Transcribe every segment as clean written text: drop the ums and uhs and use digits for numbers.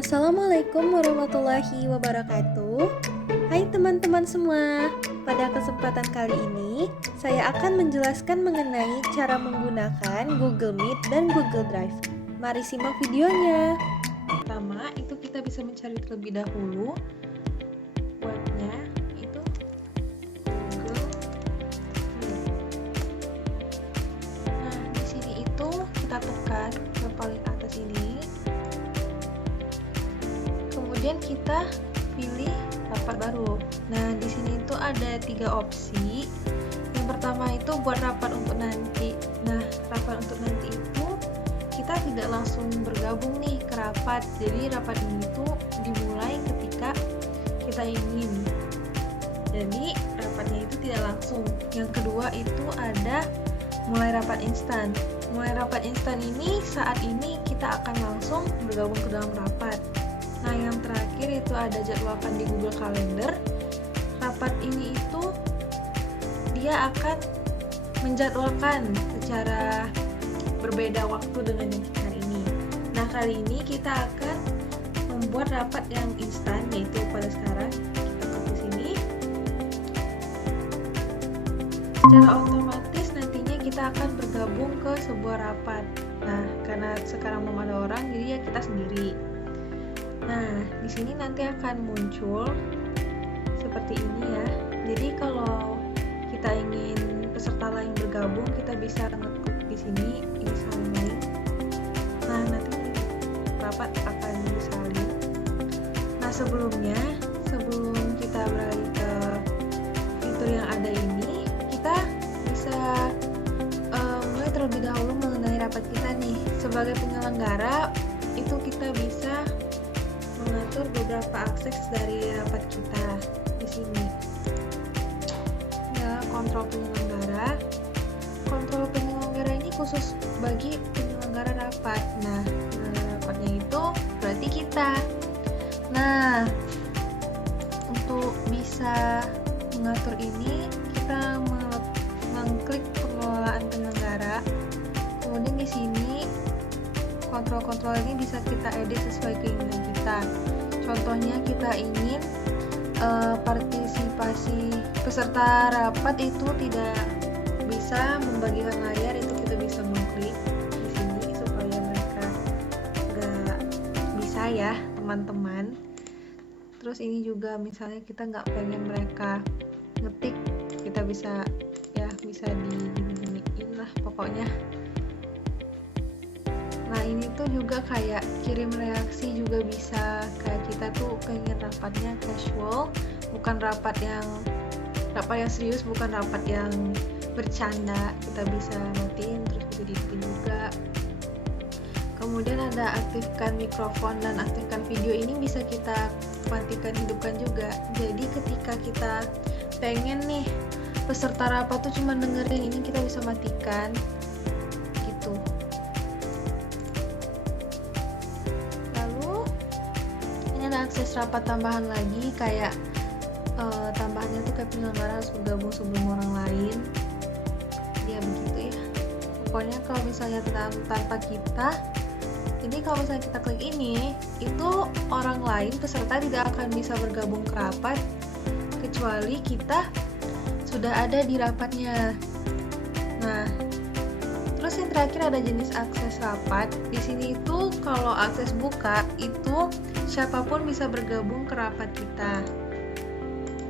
Assalamualaikum warahmatullahi wabarakatuh. Hai teman-teman semua. Pada kesempatan kali ini, saya akan menjelaskan mengenai cara menggunakan Google Meet dan Google Drive. Mari simak videonya. Pertama, itu kita bisa mencari terlebih dahulu webnya, itu Google Meet. Nah, di sini itu kita tekan yang paling atas ini. Kemudian kita pilih rapat baru. Nah, di sini itu ada 3 opsi. Yang pertama itu buat rapat untuk nanti. Nah, rapat untuk nanti itu kita tidak langsung bergabung nih ke rapat. Jadi rapat ini tuh dimulai ketika kita ingin. Jadi rapatnya itu tidak langsung. Yang kedua itu ada mulai rapat instan. Mulai rapat instan ini saat ini kita akan langsung bergabung ke dalam rapat. Nah, yang terakhir itu ada jadwalkan di Google Calendar. Rapat ini itu dia akan menjadwalkan secara berbeda waktu dengan yang kita hari ini. Nah, kali ini kita akan membuat rapat yang instan, yaitu pada sekarang kita klik di sini. Secara otomatis nantinya kita akan bergabung ke sebuah rapat. Nah, karena sekarang belum ada orang, jadi ya kita sendiri. Nah, di sini nanti akan muncul seperti ini ya. Jadi kalau kita ingin peserta lain bergabung, kita bisa ngeklik di sini, ini salin link. Nah, nanti rapat akan disalin. Nah, sebelum kita beralih ke fitur yang ada ini, kita bisa mulai terlebih dahulu mengenai rapat kita nih. Sebagai penyelenggara, itu kita bisa mengatur beberapa akses dari rapat kita di sini. Ya, kontrol penyelenggara. Kontrol penyelenggara ini khusus bagi penyelenggara rapat. Nah, penyelenggara rapatnya itu berarti kita. Nah, untuk bisa mengatur ini, kita mengklik pengelolaan penyelenggara. Kemudian di sini kontrol-kontrol ini bisa kita edit sesuai keinginan kita. Contohnya kita ingin partisipasi peserta rapat itu tidak bisa membagikan layar, itu kita bisa mengklik di sini supaya mereka nggak bisa ya teman-teman. Terus ini juga misalnya kita nggak pengen mereka ngetik, kita bisa diginiin lah pokoknya. Nah, ini tuh juga kayak kirim reaksi juga bisa. Kayak kita tuh pengen rapatnya casual, bukan rapat yang serius, bukan rapat yang bercanda. Kita bisa matiin, terus bisa diikutin juga. Kemudian ada aktifkan mikrofon dan aktifkan video, ini bisa kita matikan, hidupkan juga. Jadi ketika kita pengen nih peserta rapat tuh cuma dengerin, ini kita bisa matikan gitu. Ada akses rapat tambahan lagi, kayak tambahannya tuh kayak penyelenggara harus bergabung sebelum orang lain ya, begitu ya. Pokoknya kalau misalnya tanpa kita, jadi kalau misalnya kita klik ini, itu orang lain peserta tidak akan bisa bergabung ke rapat kecuali kita sudah ada di rapatnya. Nah, terus yang terakhir ada jenis akses rapat. Di sini itu kalau akses buka itu siapapun bisa bergabung ke rapat kita.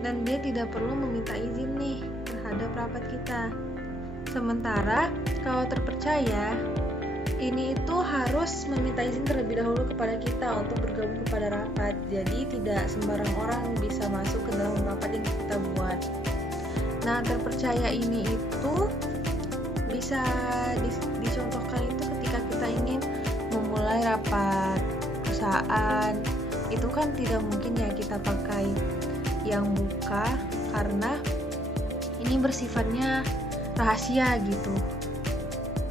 Dan dia tidak perlu meminta izin nih terhadap rapat kita. Sementara kalau terpercaya, ini itu harus meminta izin terlebih dahulu kepada kita untuk bergabung kepada rapat. Jadi tidak sembarang orang bisa masuk ke dalam rapat yang kita buat. Nah, terpercaya ini itu bisa dicontohkan itu ketika kita ingin memulai rapat perusahaan. Itu kan tidak mungkin ya kita pakai yang buka, karena ini bersifatnya rahasia gitu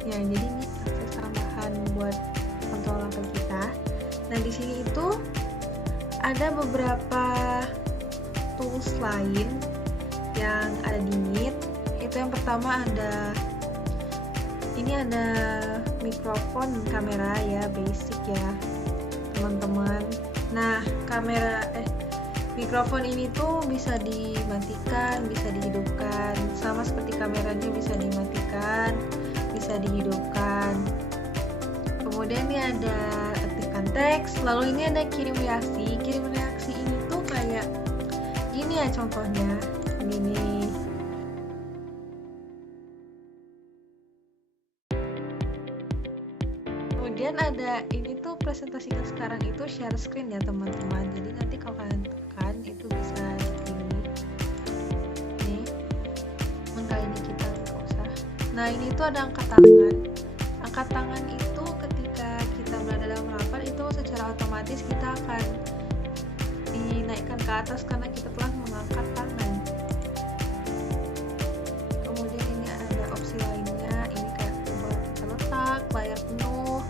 ya. Jadi ini akses tambahan buat kontrol rapat kita. Nah, di sini itu ada beberapa tools lain yang ada di Meet. Itu yang pertama ada mikrofon, kamera ya, basic ya teman-teman. mikrofon ini tuh bisa dimatikan, bisa dihidupkan, sama seperti kameranya bisa dimatikan, bisa dihidupkan. Kemudian ini ada ketikkan teks, lalu ini ada kirim reaksi. Kirim reaksi ini tuh kayak gini ya contohnya, gini. Kemudian ada ini tuh presentasikan sekarang itu share screen ya teman-teman. Jadi nanti kalau kalian tekan itu bisa dipilih. Nih, kali ini kita nggak usah. Nah ini tuh ada angkat tangan. Angkat tangan itu ketika kita berada dalam rapat itu secara otomatis kita akan dinaikkan ke atas karena kita telah mengangkat tangan. Kemudian ini ada opsi lainnya. Ini kayak buat terletak, layar penuh,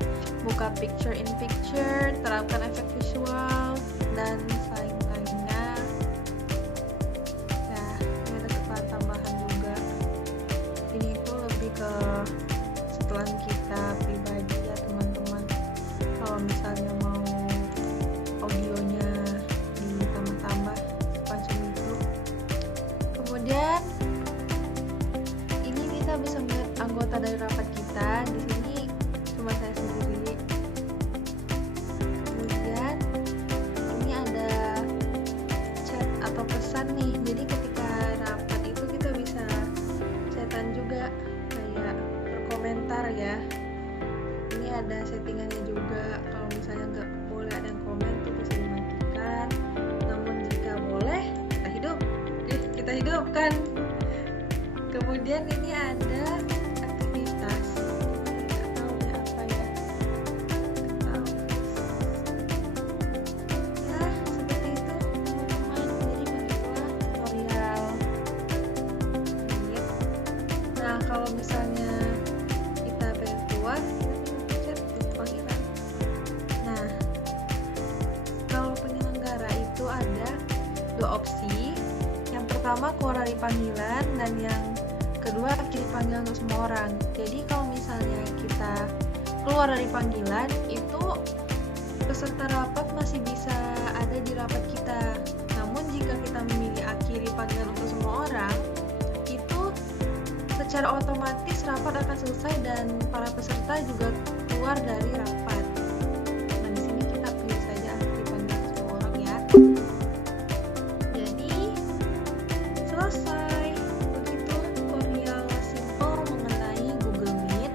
buka picture in picture, terapkan efek visual, dan lain-lainnya. Nah, ini ada keterangan tambahan juga. Ini tuh lebih ke setelan kita pribadi ya teman-teman. Kalau misalnya mau audionya ditambah-tambah semacam itu. Kemudian ini kita bisa melihat anggota dari rapat kita. Di sini cuma saya sendiri. Kemudian ini ada chat atau pesan nih. Jadi ketika rapat itu kita bisa chatan juga, kayak berkomentar ya. Ini ada settingannya juga. Kalau misalnya nggak boleh ada yang komen tuh bisa dimatikan. Namun jika boleh, kita hidupkan. Kemudian ini ada aktivitas. Nggak tahu ya apa ya. Nggak tahu. Ya seperti itu teman-teman. Jadi begitulah tutorial Meet. Nah kalau misalnya kita pengen keluar, kita tinggal pencet tutup panggilan. Nah kalau penyelenggara itu ada dua opsi. Yang pertama keluar dari panggilan, dan yang kedua akhiri panggilan untuk semua orang. Jadi kalau misalnya kita keluar dari panggilan, itu peserta rapat masih bisa ada di rapat kita. Namun jika kita memilih akhiri panggilan untuk semua orang, itu secara otomatis rapat akan selesai dan para peserta juga keluar dari rapat. Nah di sini kita pilih saja akhiri panggilan untuk semua orang ya. Jadi selesai. Begitu tutorial simple mengenai Google Meet.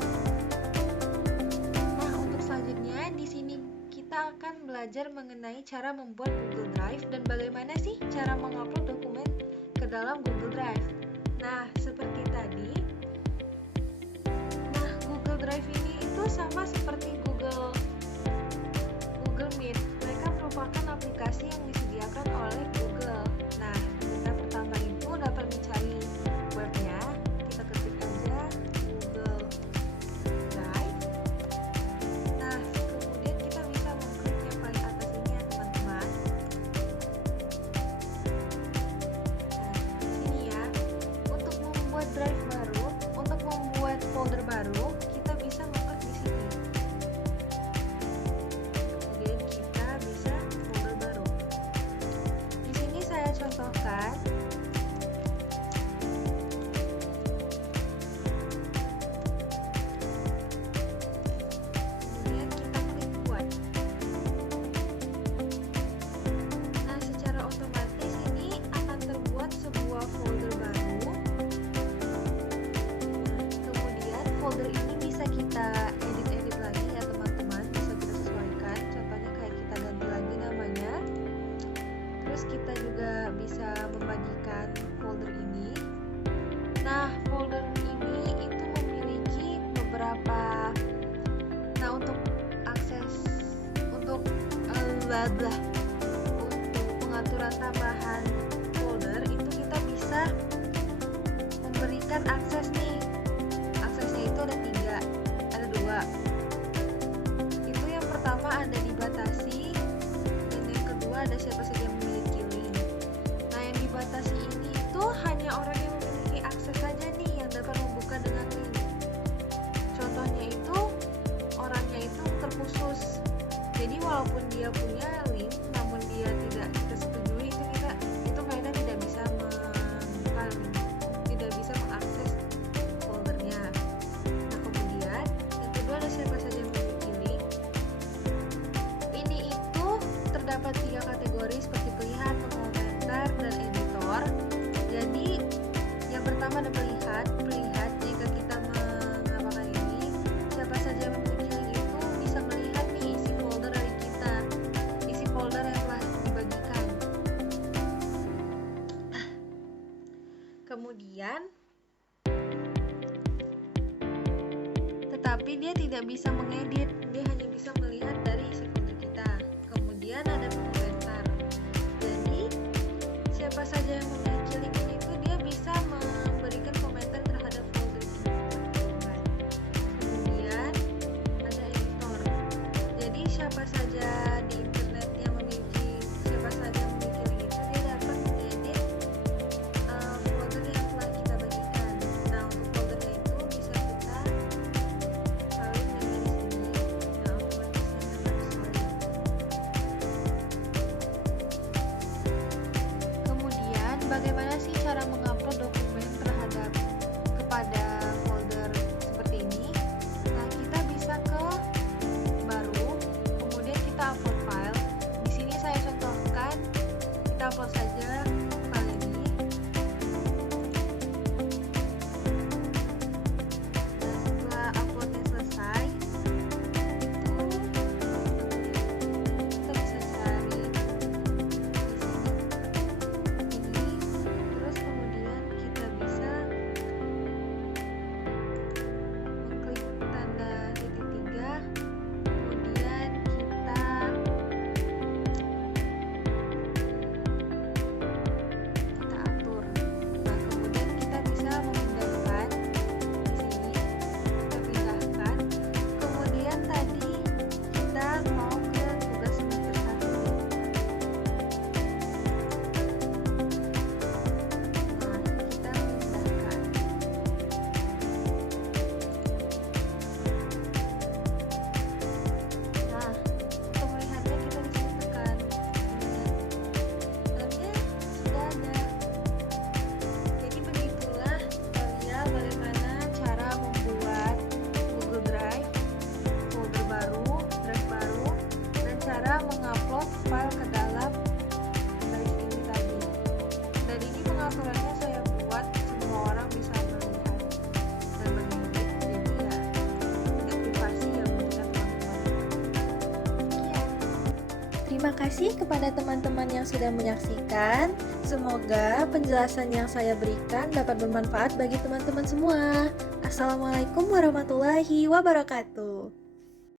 Nah, untuk selanjutnya di sini kita akan belajar mengenai cara membuat Google Drive dan bagaimana sih cara mengupload dokumen ke dalam Google Drive. Nah, seperti tadi. Nah, Google Drive ini itu sama seperti Google Meet. Mereka merupakan aplikasi yang disediakan oleh Google. Nah, kita pertama itu dapat mencari webnya. Kita ketik aja Google Drive. Nah, kemudian kita bisa mengklik yang paling atas ini ya teman-teman. Nah, sini ya. Untuk membuat drive baru, untuk membuat folder baru, kita bisa mengklik di sini. Kemudian kita bisa folder baru. Di sini saya contohkan. Kemudian kita klik buat. Nah, secara otomatis ini akan terbuat sebuah folder baru. Kemudian folder ini bisa kita edit-edit lagi ya teman-teman, bisa kita sesuaikan. Contohnya kayak kita ganti lagi namanya. Terus kita juga bisa membagikan folder ini. Nah, folder ini itu memiliki beberapa. Nah, untuk akses untuk pengaturan tambahan folder itu kita bisa memberikan akses nih. Aksesnya itu ada dua. Itu yang pertama ada dibatasi, dan yang kedua ada siapa saja yang memiliki link. Nah, yang dibatasi ini itu hanya orang yang memiliki akses saja nih yang dapat membuka dengan link. Contohnya itu orangnya itu terkhusus. Jadi walaupun dia punya link, namun dia tidak terdapat 3 kategori seperti pelihat, pengomentar, dan editor. Jadi yang pertama ada pelihat. Pelihat jika kita mengapakan ini, siapa saja yang memiliki link itu bisa melihat nih isi folder dari kita, isi folder yang telah dibagikan. Kemudian tetapi dia tidak bisa mengedit, dia hanya bisa melihat dari isi folder kita. Kemudian ada pengomentar. Jadi siapa saja yang memiliki link ini itu dia bisa memberikan komentar terhadap folder ini. Kemudian ada editor. Jadi siapa saja di internet yang memiliki link itu dia dapat mengedit folder yang telah kita bagikan. Nah, untuk foldernya itu bisa kita salin dengan di sini. Nah, otomatisnya harus salin. Kemudian bagaimana sih cara mengupload dokumen kepada folder seperti ini? Nah, kita bisa ke baru, kemudian kita upload file. Di sini saya contohkan, kita upload saja file ini. Nah, setelah uploadnya selesai, itu kita bisa cari di sini ini, terus kemudian kita bisa mengklik tanda titik 3, kemudian kita atur. Nah, kemudian kita bisa memindahkan di sini, kita pindahkan. Kemudian tadi kita mau ke tugas semester 1. Nah, kita pindahkan. Nah, untuk melihatnya kita bisa tekan ini ya. Foldernya sudah ada. Jadi begitulah tutorial bagaimana cara membuat Google Drive, folder baru, drive baru, dan cara mengupload file ke dalam drive ini tadi. Dan ini pengaturannya saya buat semua orang bisa melihat dan mengedit, jadi ya tidak privasi ya untuk teman-teman. Sekian. Terima kasih kepada teman-teman yang sudah menyaksikan. Semoga penjelasan yang saya berikan dapat bermanfaat bagi teman-teman semua. Assalamualaikum warahmatullahi wabarakatuh.